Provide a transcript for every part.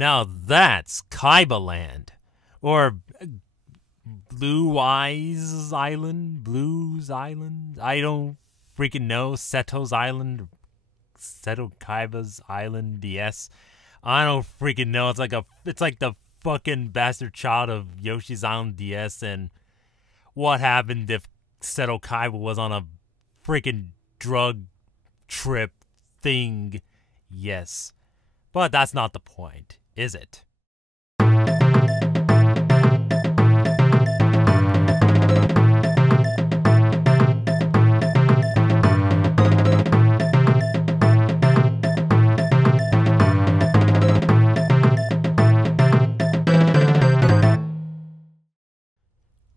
Now that's Kaiba Land. Or Blue Eyes Island? Blues Island? I don't freaking know. Seto's Island? Seto Kaiba's Island? Yes. I don't freaking know. It's like the fucking bastard child of Yoshi's Island DS, and what happened if Seto Kaiba was on a freaking drug trip thing? Yes. But that's not the point, is it?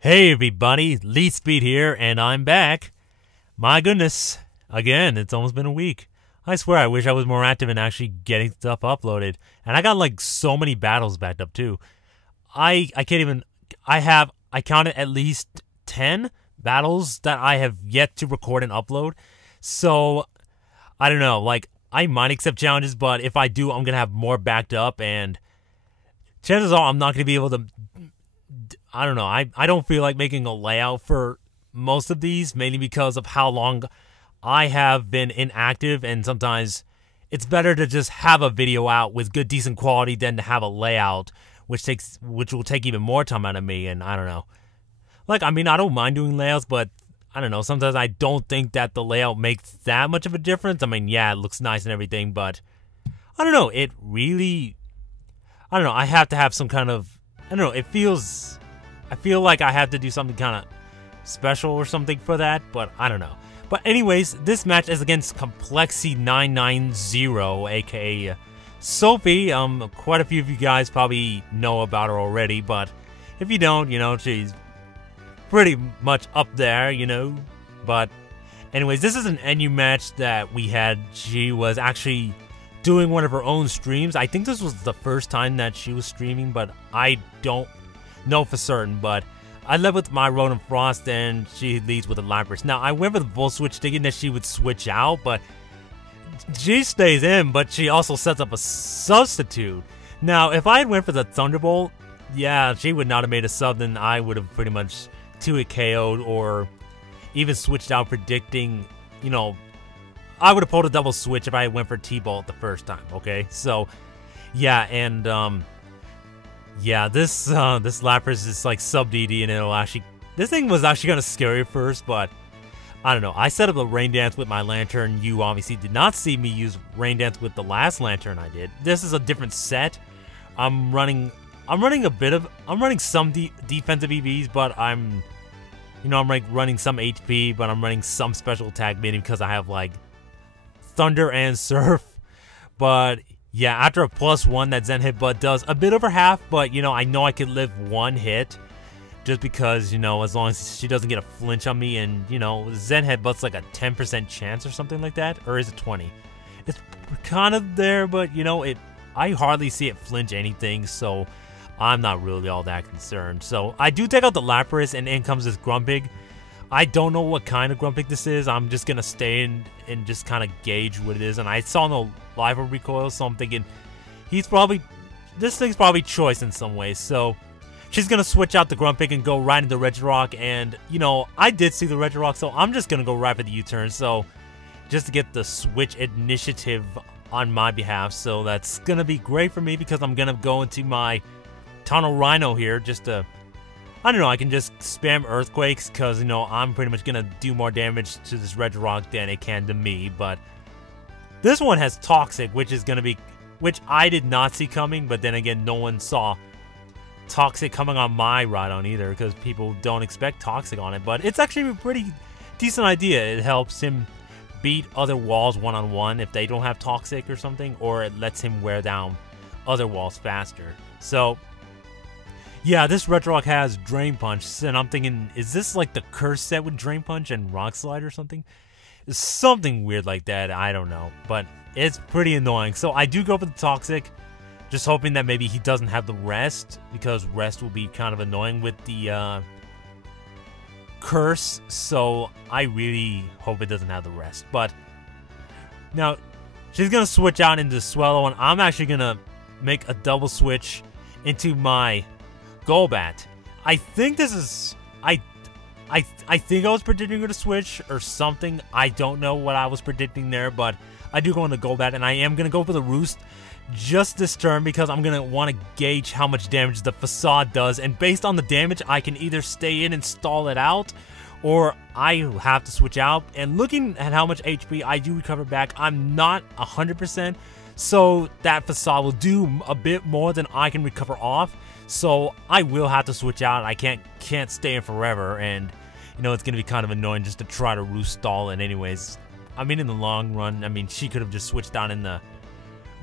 Hey everybody, Lead Speed here, and I'm back. My goodness, again, it's almost been a week. I swear I wish I was more active in actually getting stuff uploaded. And I got like so many battles backed up too. I counted at least 10 battles that I have yet to record and upload. So, I don't know, like, I might accept challenges, but if I do, I'm going to have more backed up, and chances are I'm not going to be able to... I don't know, I don't feel like making a layout for most of these, mainly because of how long I have been inactive, and sometimes it's better to just have a video out with good, decent quality than to have a layout, which will take even more time out of me, and I don't know. Like, I mean, I don't mind doing layouts, but I don't know, sometimes I don't think that the layout makes that much of a difference. I mean, yeah, it looks nice and everything, but I don't know, it really, I don't know, I have to have some kind of, I don't know, I feel like I have to do something kind of special or something for that, but I don't know. But anyways, this match is against Complexy990, a.k.a. Sofie. Quite a few of you guys probably know about her already, but if you don't, you know, she's pretty much up there, you know. But anyways, this is an NU match that we had. She was actually doing one of her own streams. I think this was the first time that she was streaming, but I don't know for certain, but I led with my Ronan Frost, and she leads with a Lapras. Now, I went with the full switch thinking that she would switch out, but she stays in, but she also sets up a substitute. Now, if I had went for the Thunderbolt, yeah, she would not have made a sub, then I would have pretty much 2-hit KO'd, or even switched out predicting, you know, I would have pulled a double switch if I had went for T-Bolt the first time, okay? So, yeah, and, yeah, this Lapras is like sub DD, and it'll actually... This thing was actually kind of scary at first, but I don't know. I set up a Rain Dance with my Lantern. You obviously did not see me use Rain Dance with the last Lantern I did. This is a different set. I'm running some defensive EVs, but I'm like running some HP, but I'm running some special attack, mainly because I have like Thunder and Surf, but... Yeah, after a +1, that Zen Headbutt does a bit over half, but, you know I could live one hit, just because, you know, as long as she doesn't get a flinch on me, and, you know, Zen Headbutt's like a 10% chance or something like that, or is it 20? It's kind of there, but, you know, I hardly see it flinch anything, so I'm not really all that concerned. So, I do take out the Lapras, and in comes this Grumpig. I don't know what kind of Grumpig this is. I'm just gonna stay in and just kind of gauge what it is. And I saw no live recoil, so I'm thinking this thing's probably choice in some ways. So she's gonna switch out the Grumpig and go right into Regirock. And you know, I did see the Regirock, so I'm just gonna go right for the U-turn. So just to get the switch initiative on my behalf. So that's gonna be great for me because I'm gonna go into my Tunnel Rhino here just to. I don't know, I can just spam Earthquakes because, you know, I'm pretty much going to do more damage to this Regirock than it can to me, but this one has Toxic, which I did not see coming, but then again, no one saw Toxic coming on my Rhydon either because people don't expect Toxic on it, but it's actually a pretty decent idea. It helps him beat other walls one-on-one if they don't have Toxic or something, or it lets him wear down other walls faster. So... yeah, this Regirock has Drain Punch, and I'm thinking, is this like the curse set with Drain Punch and Rock Slide or something? It's something weird like that, I don't know, but it's pretty annoying. So I do go for the Toxic, just hoping that maybe he doesn't have the Rest, because Rest will be kind of annoying with the Curse, so I really hope it doesn't have the Rest. But now, she's going to switch out into Swellow, and I'm actually going to make a double switch into my Golbat. I think this is... I think I was predicting her to switch or something. I don't know what I was predicting there, but I do go into Golbat, and I am going to go for the Roost just this turn because I'm going to want to gauge how much damage the Facade does, and based on the damage, I can either stay in and stall it out, or I have to switch out. And looking at how much HP I do recover back, I'm not 100%, so that Facade will do a bit more than I can recover off. So I will have to switch out. I can't stay in forever, and you know, it's gonna be kind of annoying just to try to Roost stall it anyways. I mean, in the long run, I mean, she could have just switched down in the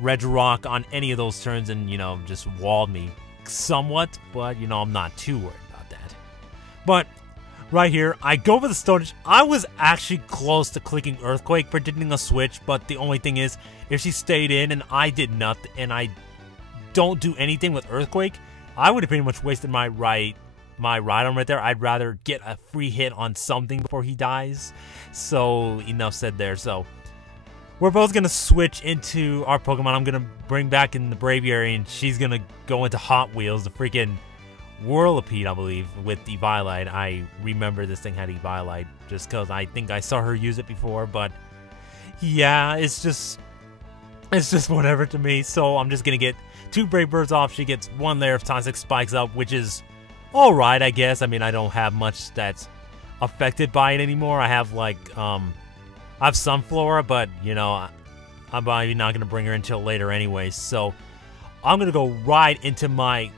Regirock on any of those turns and, you know, just walled me somewhat, but you know, I'm not too worried about that. But right here, I go for the Stone Edge. I was actually close to clicking Earthquake, predicting a switch, but the only thing is, if she stayed in and I did nothing, and I don't do anything with Earthquake, I would have pretty much wasted my Rhydon right there. I'd rather get a free hit on something before he dies. So, enough said there. So, we're both going to switch into our Pokemon. I'm going to bring back in the Braviary, and she's going to go into Hot Wheels, the freaking Whirlipede, I believe, with Eviolite. I remember this thing had Eviolite just because I think I saw her use it before, but yeah, it's just whatever to me. So, I'm just going to get 2 Brave Birds off. She gets 1 layer of Toxic Spikes up, which is alright, I guess. I mean, I don't have much that's affected by it anymore. I have, like, I have Sunflora, but, you know, I'm probably not going to bring her until later anyways. So, I'm going to go right into my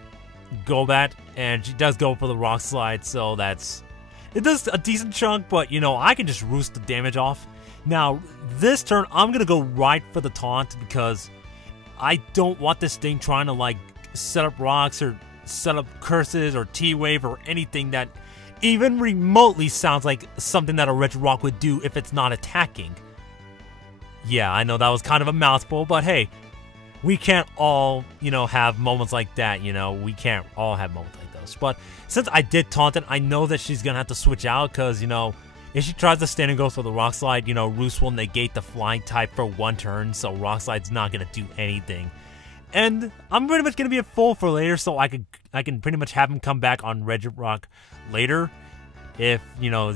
Golbat, and she does go for the Rock Slide, so it does a decent chunk, but, you know, I can just roost the damage off. Now, this turn, I'm going to go right for the Taunt, because I don't want this thing trying to, like, set up rocks or set up curses or T-Wave or anything that even remotely sounds like something that a Regirock would do if it's not attacking. Yeah, I know that was kind of a mouthful, but hey, we can't all, you know, have moments like that, you know. We can't all have moments like those. But since I did taunt it, I know that she's going to have to switch out because, you know, if she tries to stand and go for the Rock Slide, you know, Roost will negate the Flying type for 1 turn, so Rock Slide's not going to do anything. And I'm pretty much going to be at full for later, so I can pretty much have him come back on Regirock later if, you know,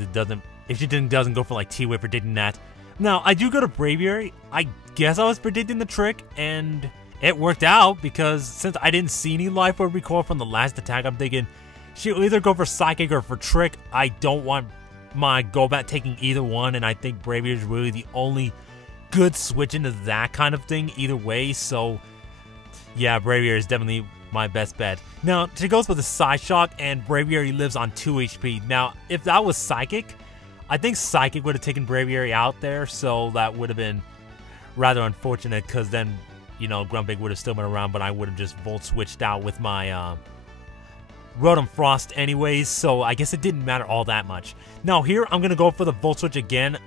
if she doesn't go for, like, T-Wave predicting that. Now, I do go to Braviary. I guess I was predicting the trick, and it worked out because since I didn't see any Life Orb recoil from the last attack, I'm thinking she'll either go for Psychic or for Trick. I don't want my Golbat taking either one, and I think Braviary is really the only good switch into that kind of thing either way, so yeah, Braviary is definitely my best bet. Now, she goes with the Psyshock, and Braviary lives on 2 HP. Now, if that was Psychic, I think Psychic would have taken Braviary out there, so that would have been rather unfortunate, because then, you know, Grumpig would have still been around, but I would have just Volt switched out with my Rotom Frost anyways, so I guess it didn't matter all that much. Now here, I'm going to go for the Volt Switch again.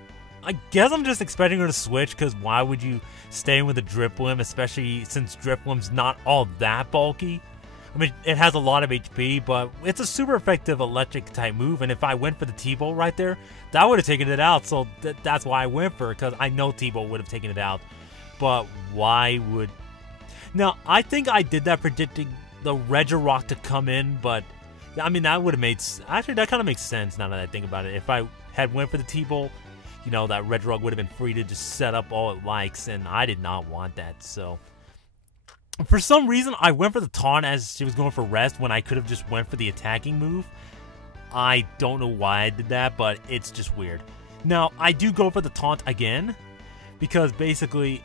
I guess I'm just expecting her to switch, because why would you stay with a Drifblim, especially since Drifblim's not all that bulky? I mean, it has a lot of HP, but it's a super effective electric type move, and if I went for the T-Bolt right there, that would have taken it out, so that's why I went for it, because I know T-Bolt would have taken it out. But why would... Now, I think I did that predicting the Regirock to come in, but I mean, that would have made... Actually, that kind of makes sense now that I think about it. If I had went for the T-Bolt, you know, that Regirock would have been free to just set up all it likes, and I did not want that, so... For some reason, I went for the Taunt as she was going for Rest when I could have just went for the attacking move. I don't know why I did that, but it's just weird. Now, I do go for the Taunt again, because basically,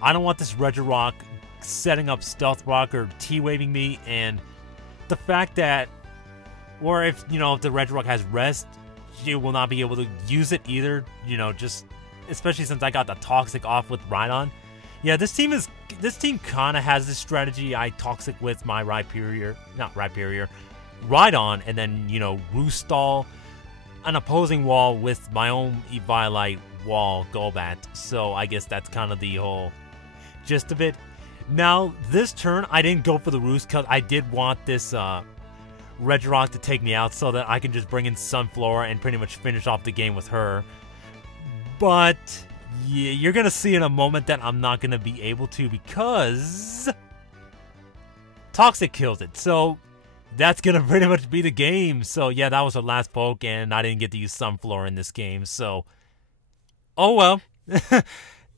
I don't want this Regirock setting up Stealth Rock or T-Waving me, and the fact that, or if, you know, if the Regirock has Rest, she will not be able to use it either, you know, just, especially since I got the Toxic off with Rhydon. Yeah, this team kind of has this strategy. I Toxic with my Rhyperior, Rhydon, and then, you know, Roost stall an opposing wall with my own Eviolite wall Golbat. So I guess that's kind of the whole gist of it. Now, this turn, I didn't go for the Roost because I did want this Regirock to take me out so that I can just bring in Sunflora and pretty much finish off the game with her. But yeah, you're going to see in a moment that I'm not going to be able to, because Toxic kills it. So that's gonna pretty much be the game. So yeah, that was our last poke, and I didn't get to use Sunflower in this game. So, oh well.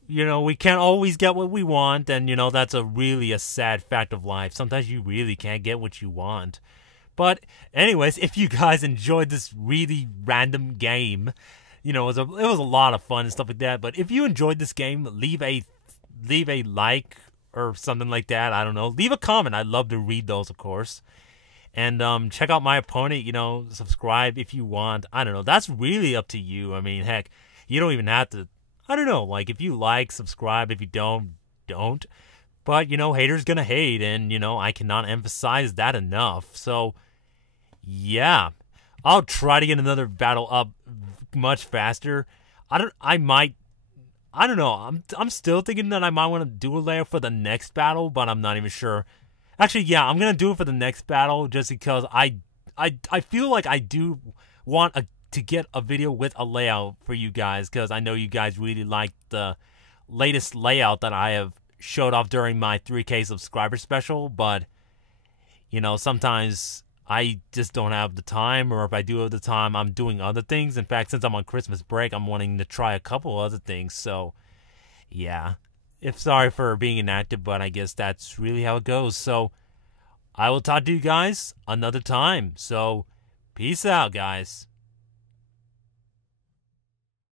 You know, we can't always get what we want, and you know, that's really a sad fact of life. Sometimes you really can't get what you want. But anyways, if you guys enjoyed this really random game, you know, it was a lot of fun and stuff like that. But if you enjoyed this game, leave a like or something like that. I don't know. Leave a comment. I'd love to read those, of course. And check out my opponent. You know, subscribe if you want. I don't know. That's really up to you. I mean, heck, you don't even have to. I don't know. Like, if you like, subscribe. If you don't. But you know, haters gonna hate, and you know, I cannot emphasize that enough. So yeah, I'll try to get another battle up much faster. I don't know. I'm still thinking that I might want to do a layer for the next battle, but I'm not even sure. Actually, yeah, I'm gonna do it for the next battle just because I feel like I do want to get a video with a layout for you guys, because I know you guys really like the latest layout that I have showed off during my 3K subscriber special. But you know, sometimes I just don't have the time, or if I do have the time, I'm doing other things. In fact, since I'm on Christmas break, I'm wanting to try a couple other things. So yeah, sorry for being inactive, but I guess that's really how it goes. So I will talk to you guys another time. So peace out, guys.